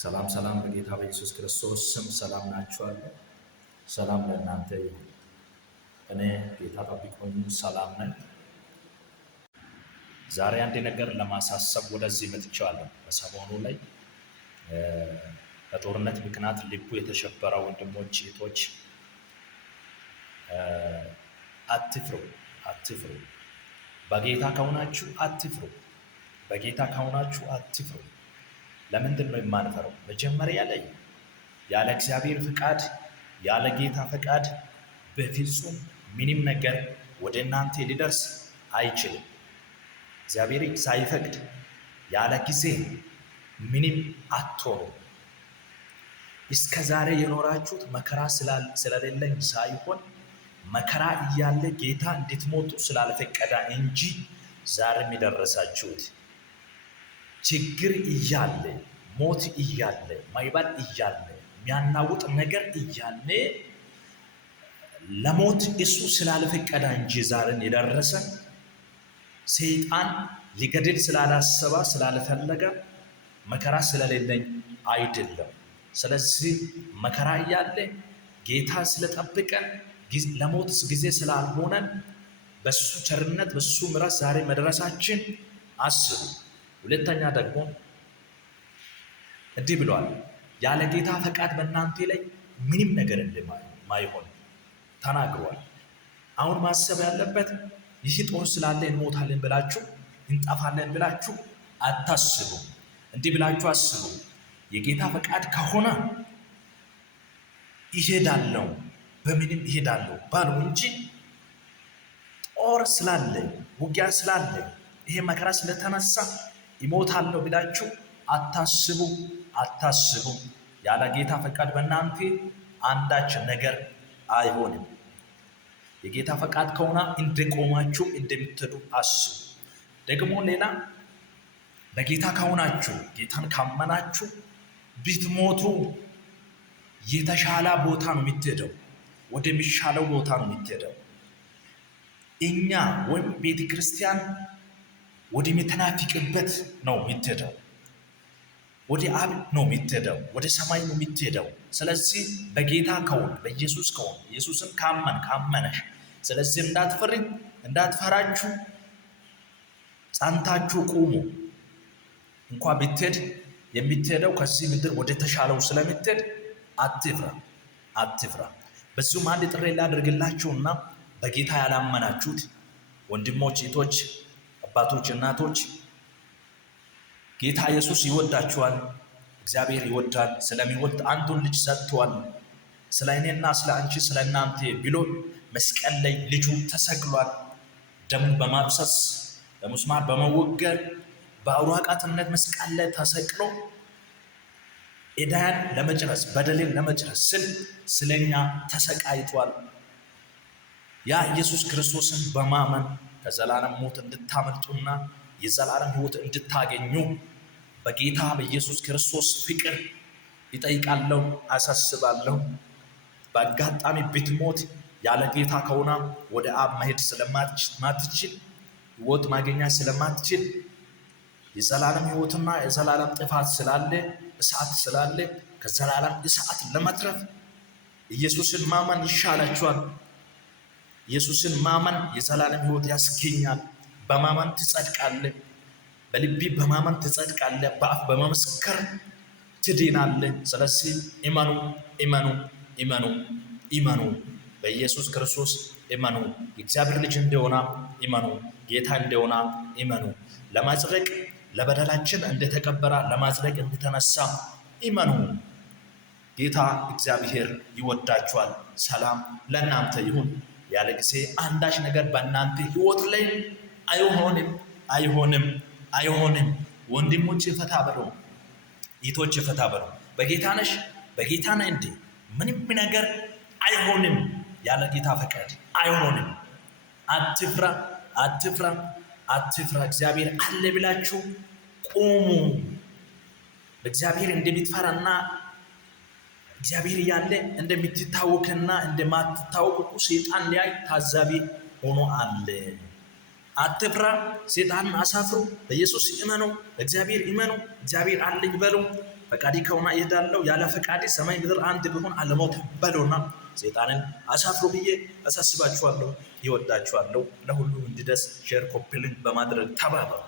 ሰላም ሰላም በጌታ በኢየሱስ ክርስቶስ ስም ሰላም ናችኋለሁ። ሰላም ለእናንተ ይሁን። እኔ ጌታ ጠብቆኝ ሰላም ነኝ። ዛሬ አንድ ነገር ለማሳሰብ ወደዚህ መጥቻለሁ። በሰሞኑ ላይ በጦርነት ምክንያት ልቡ የተሸበረ ወንድሞች እህቶች፣ አትፍሩ፣ አትፍሩ። በጌታ ከሆናችሁ አትፍሩ። በጌታ ከሆናችሁ አትፍሩ። ለምንድን ነው የማንፈረው? መጀመሪያ ላይ ያለ እግዚአብሔር ፍቃድ ያለ ጌታ ፍቃድ በፍጹም ምንም ነገር ወደ እናንተ ሊደርስ አይችልም። እግዚአብሔር ሳይፈቅድ ያለ ጊዜ ምንም አትሆኑ። እስከ ዛሬ የኖራችሁት መከራ ስለሌለኝ ሳይሆን መከራ እያለ ጌታ እንድትሞቱ ስላልፈቀደ እንጂ ዛሬም የደረሳችሁት ችግር እያለ ሞት እያለ ማይባል እያለ የሚያናውጥ ነገር እያለ ለሞት እሱ ስላልፈቀደ እንጂ ዛሬን የደረሰ ሰይጣን ሊገድል ስላላሰባ ስላልፈለገ መከራ ስለሌለኝ አይደለም። ስለዚህ መከራ እያለ ጌታ ስለጠበቀን ለሞት ጊዜ ስላልሆነን በሱ ቸርነት በሱ ምሕረት ዛሬ መድረሳችን አስቡ። ሁለተኛ ደግሞ እንዲህ ብሏል፣ ያለ ጌታ ፈቃድ በእናንተ ላይ ምንም ነገር እንደማይሆን ተናግሯል። አሁን ማሰብ ያለበት ይህ ጦር ስላለ እንሞታለን ብላችሁ እንጠፋለን ብላችሁ አታስቡ። እንዲህ ብላችሁ አስቡ፣ የጌታ ፈቃድ ከሆነ ይሄዳለሁ፣ በምንም ይሄዳለሁ ባሉ እንጂ ጦር ስላለ ውጊያ ስላለ ይሄ መከራ ስለተነሳ ይሞታለሁ ብላችሁ አታስቡ፣ አታስቡ። ያለ ጌታ ፈቃድ በእናንተ አንዳች ነገር አይሆንም። የጌታ ፈቃድ ከሆነ እንደቆማችሁ እንደምትሄዱ አስቡ። ደግሞ ሌላ በጌታ ከሆናችሁ ጌታን ካመናችሁ ብትሞቱ የተሻለ ቦታ ነው የምትሄደው፣ ወደሚሻለው ቦታ ነው የምትሄደው። እኛ ወይም ቤተ ክርስቲያን ወደሚተናፍቅበት ነው የምትሄደው፣ ወደ አብ ነው የምትሄደው፣ ወደ ሰማይ ነው የምትሄደው። ስለዚህ በጌታ ከሆን በኢየሱስ ከሆን ኢየሱስን ካመነሽ፣ ስለዚህ እንዳትፈራችሁ ጸንታችሁ ቁሙ። እንኳ ብትሄድ የምትሄደው ከዚህ ምድር ወደ ተሻለው ስለምትሄድ አትፍራ፣ አትፍራ። በዚሁም አንድ ጥሪ ላድርግላችሁና በጌታ ያላመናችሁት ወንድሞች እህቶች፣ አባቶች፣ እናቶች ጌታ ኢየሱስ ይወዳችኋል። እግዚአብሔር ይወዳል። ስለሚወድ አንዱን ልጅ ሰጥቷል። ስለ እኔና ስለ አንቺ ስለ እናንተ ብሎ መስቀል ላይ ልጁ ተሰቅሏል። ደሙን በማፍሰስ በመስማር በመወገር በአውራቃትነት መስቀል ላይ ተሰቅሎ ዕዳን ለመጨረስ በደሌን ለመጨረስ ስለኛ ተሰቃይቷል። ያ ኢየሱስ ክርስቶስን በማመን ከዘላለም ሞት እንድታመልጡና የዘላለም ሕይወት እንድታገኙ በጌታ በኢየሱስ ክርስቶስ ፍቅር ይጠይቃለሁ፣ አሳስባለሁ። በአጋጣሚ ብትሞት ያለ ጌታ ከሆነ ወደ አብ መሄድ ስለማትችል ሕይወት ማግኘት ስለማትችል የዘላለም ሕይወትና የዘላለም ጥፋት ስላለ እሳት ስላለ ከዘላለም እሳት ለመትረፍ ኢየሱስን ማመን ይሻላችኋል። ኢየሱስን ማመን የዘላለም ሕይወት ያስገኛል። በማመን ትጸድቃለህ። በልቢ በማመን ትጸድቃለህ። በአፍ በመመስከር ትድናለህ። ስለዚህ እመኑ፣ እመኑ፣ እመኑ፣ እመኑ። በኢየሱስ ክርስቶስ እመኑ። የእግዚአብሔር ልጅ እንደሆነ እመኑ። ጌታ እንደሆነ እመኑ። ለማጽደቅ ለበደላችን እንደተቀበረ ለማጽደቅ እንደተነሳ እመኑ። ጌታ እግዚአብሔር ይወዳችኋል። ሰላም ለእናንተ ይሁን። ያለ ጊዜ አንዳች ነገር በእናንተ ሕይወት ላይ አይሆንም፣ አይሆንም፣ አይሆንም። ወንድሞች ፈታ በሉ፣ እህቶች ፈታ በሉ። በጌታ ነሽ፣ በጌታ ነህ እንዴ? ምንም ነገር አይሆንም። ያለ ጌታ ፈቃድ አይሆንም። አትፍራ፣ አትፍራ፣ አትፍራ። እግዚአብሔር አለ ብላችሁ ቁሙ። በእግዚአብሔር እንደምትፈራና እግዚአብሔር ያለ እንደምትታወክና እንደማትታወቁ ሰይጣን ሊያይ ታዛቢ ሆኖ አለ። አትፍራ፣ ሰይጣንን አሳፍሩ። በኢየሱስ እመኑ፣ በእግዚአብሔር እመኑ። እግዚአብሔር አለኝ በሉ። ፈቃዲ ከሆነ እሄዳለሁ፣ ያለ ፈቃዲ ሰማይ ምድር አንድ ቢሆን አልሞትም በሉና ሰይጣንን አሳፍሩ ብዬ አሳስባችኋለሁ። ይወዳችኋለሁ። ለሁሉም እንዲደርስ ሼር ኮፒ ሊንክ በማድረግ ተባበሩ።